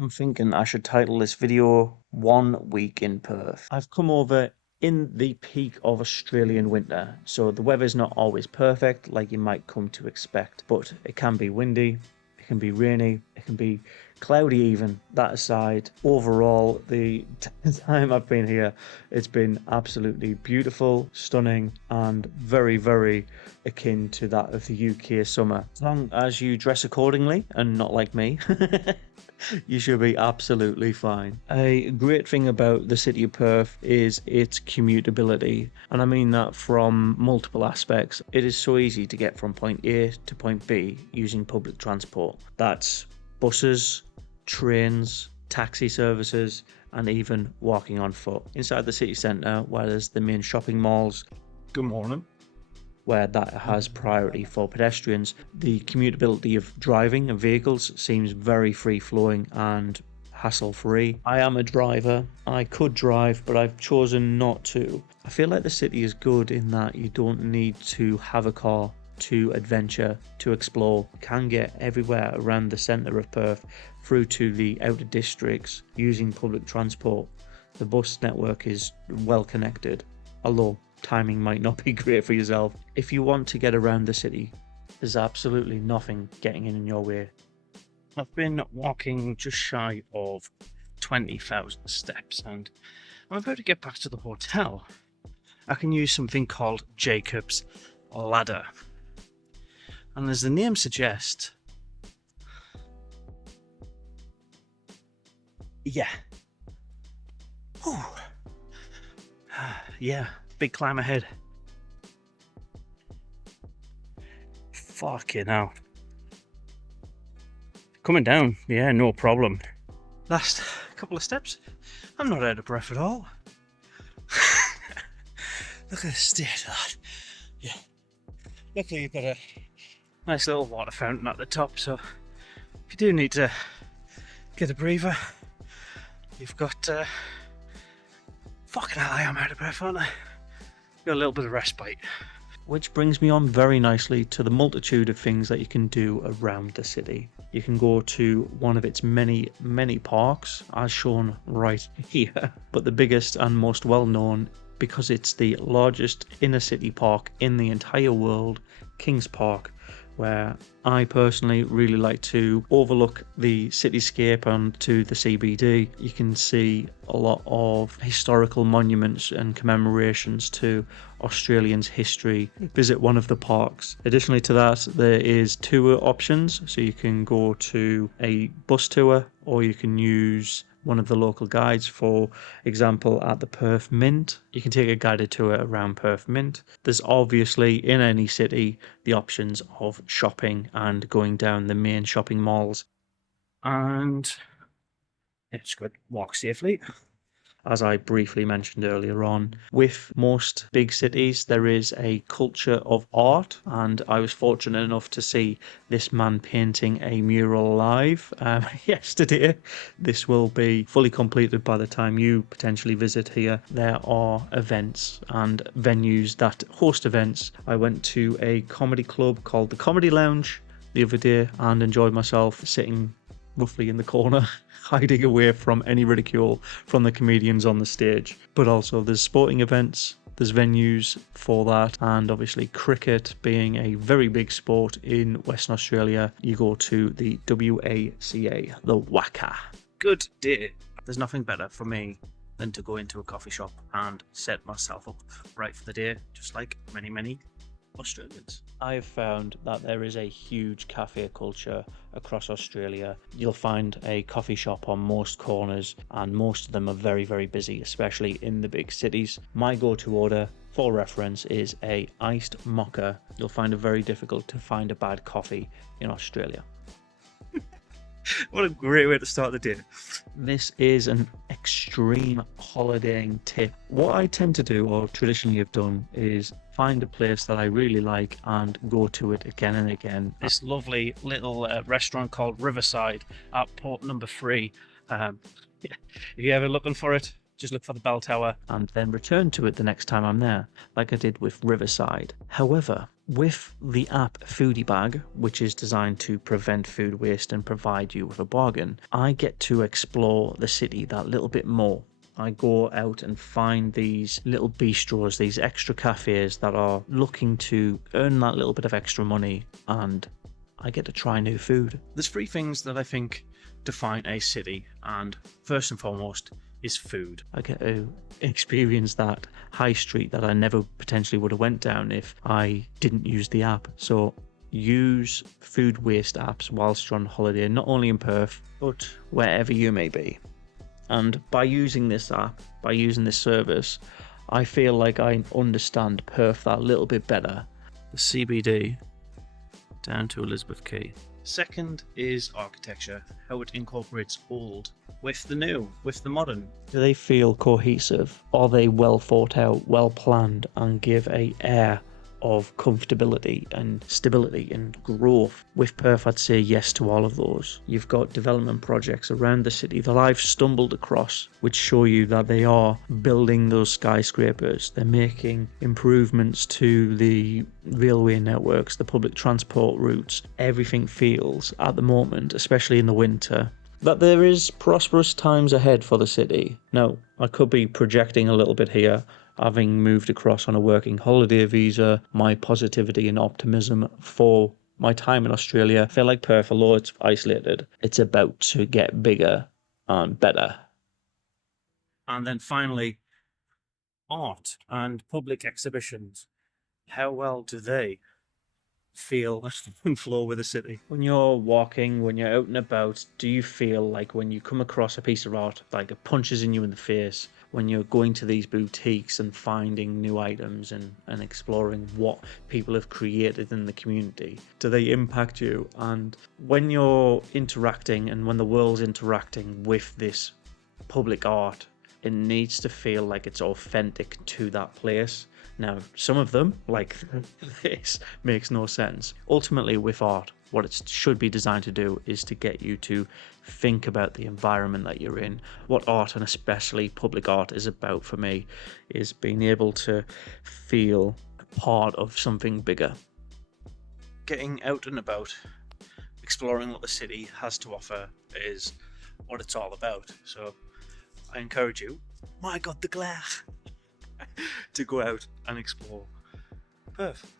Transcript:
I'm thinking I should title this video 1 Week in Perth. I've come over in the peak of Australian winter, so the weather's not always perfect like you might come to expect, but it can be windy, it can be rainy, it can be cloudy even. That aside, overall, the time I've been here, it's been absolutely beautiful, stunning, and very, very akin to that of the UK summer. As long as you dress accordingly and not like me. You should be absolutely fine. A great thing about the city of Perth is its commutability, and I mean that from multiple aspects. It is so easy to get from point A to point B using public transport. That's buses, trains, taxi services, and even walking on foot. Inside the city centre, where there's the main shopping malls, Good morning. where that has priority for pedestrians, the commutability of driving and vehicles seems very free flowing and hassle free. I am a driver. I could drive, but I've chosen not to. I feel like the city is good in that you don't need to have a car to adventure, to explore. You can get everywhere around the centre of Perth through to the outer districts using public transport. The bus network is well connected, although timing might not be great for yourself. If you want to get around the city, there's absolutely nothing getting in your way. I've been walking just shy of 20,000 steps and I'm about to get back to the hotel. I can use something called Jacob's Ladder. And as the name suggests, yeah. Whew. Yeah, big climb ahead. Fucking hell. Coming down, yeah, no problem. Last couple of steps, I'm not out of breath at all. Look at the state of that. Yeah. Luckily you've got a nice little water fountain at the top, so if you do need to get a breather, you've got fucking hell, I am out of breath, aren't I? Got a little bit of respite. Which brings me on very nicely to the multitude of things that you can do around the city. You can go to one of its many, many parks, as shown right here. But the biggest and most well known, because it's the largest inner city park in the entire world, Kings Park, where I personally really like to overlook the cityscape and to the CBD. You can see a lot of historical monuments and commemorations to Australians' history. Visit one of the parks. Additionally to that, there is tour options, so you can go to a bus tour or you can use one of the local guides. For example, at the Perth Mint, you can take a guided tour around Perth Mint. There's obviously, in any city, the options of shopping and going down the main shopping malls. And it's good. Walk safely. As I briefly mentioned earlier on, with most big cities, there is a culture of art, and I was fortunate enough to see this man painting a mural live yesterday. This will be fully completed by the time you potentially visit here. There are events and venues that host events. I went to a comedy club called the Comedy Lounge the other day and enjoyed myself sitting roughly in the corner, hiding away from any ridicule from the comedians on the stage. But also there's sporting events, there's venues for that, and obviously cricket being a very big sport in Western Australia, you go to the WACA, the WACA. Good day. There's nothing better for me than to go into a coffee shop and set myself up right for the day, just like many, many Australians. I've found that there is a huge cafe culture across Australia. You'll find a coffee shop on most corners, and most of them are very, very busy, especially in the big cities. My go-to order, for reference, is a iced mocha. You'll find it very difficult to find a bad coffee in Australia. What a great way to start the day. This is an extreme holidaying tip. What I tend to do, or traditionally have done, is find a place that I really like and go to it again and again. This lovely little restaurant called Riverside at port number 3. If you're ever looking for it, just look for the bell tower. And then return to it the next time I'm there, like I did with Riverside. However, With the app Foodie Bag, which is designed to prevent food waste and provide you with a bargain, I get to explore the city that little bit more. I go out and find these little bistros, these extra cafes that are looking to earn that little bit of extra money, and I get to try new food. There's three things that I think define a city, and first and foremost is food. I get to experience that high street that I never potentially would have went down if I didn't use the app. So use food waste apps whilst you're on holiday, not only in Perth, but wherever you may be. And by using this app, by using this service, I feel like I understand Perth that little bit better. The CBD down to Elizabeth Quay. Second is architecture, how it incorporates old with the new, with the modern. Do they feel cohesive? Are they well thought out, well planned, and give a air of comfortability and stability and growth? With Perth, I'd say yes to all of those. You've got development projects around the city that I've stumbled across, which show you that they are building those skyscrapers. They're making improvements to the railway networks, the public transport routes. Everything feels, at the moment, especially in the winter, that there is prosperous times ahead for the city. Now, I could be projecting a little bit here. Having moved across on a working holiday visa, my positivity and optimism for my time in Australia, I feel like Perth, although it's isolated, it's about to get bigger and better. And then finally, art and public exhibitions. How well do they feel and flow with the city? When you're walking, when you're out and about, do you feel like when you come across a piece of art, like it punches in you in the face? When you're going to these boutiques and finding new items and exploring what people have created in the community, do they impact you? And when you're interacting and when the world's interacting with this public art, it needs to feel like it's authentic to that place. Now, some of them, like this, makes no sense. Ultimately, with art, what it should be designed to do is to get you to think about the environment that you're in. What art, and especially public art, is about for me is being able to feel part of something bigger. Getting out and about, exploring what the city has to offer is what it's all about. So I encourage you, my God, the glare, to go out and explore Perth.